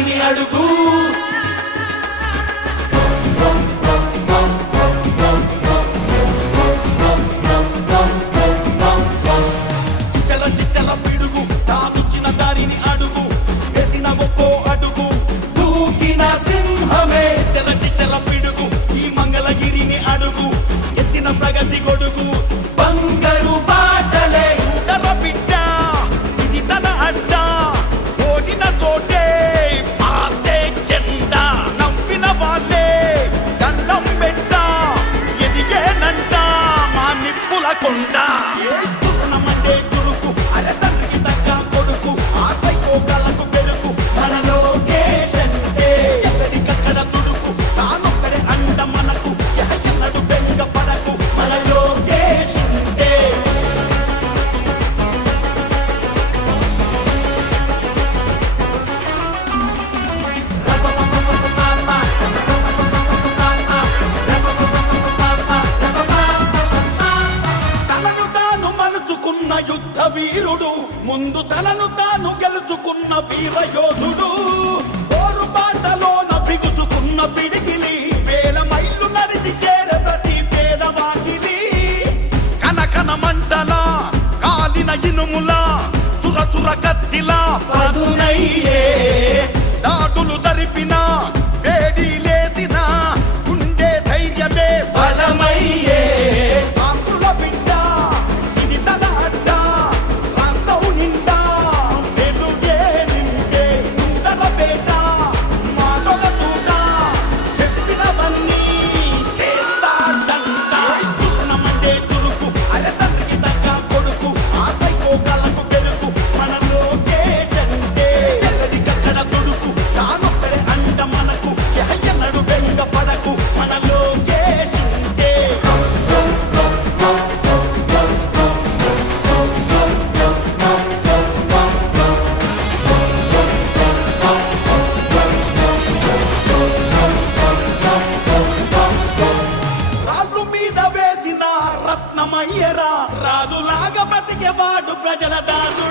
దారిని అడుగు. చిచ్చల పిడుగు తానుచ్చిన దారిని అడుగు, వేసిన ఒక్కో అడుగు దూకిన సింహమే. చిచ్చల పిడుగు ఈ మంగళగిరిని అడుగు, ఎత్తిన ప్రగతి గొడుగు బంగారు బాటలే. చూడర బిడ్డ ఇది తన అడ్డ, ఓడిన చోటే పాతే జెండా. నవ్విన వాళ్ళే దండం పెట్ట, ఎదిగేనంట మా నిప్పుల కొండ. యుద్ధ వీరుడు, ముందు తనను తాను గెలుచుకున్న వీరయోధుడు. పోరు బాటలోన బిగుసుకున్న పిడికిలి, వేల మైళ్ళు నడిచి చేర ప్రతి పేదవాకిలి. కనకన మంటలా కాలిన ఇనుములా, చురచుర కత్తిలా పదునయ్యే. దాడులు జరిపిన వేడి లేసిన గుండె ధైర్యమే బలమయ్యే. రాజులాగా బ్రతికేవాడు ప్రజల దాసుడు.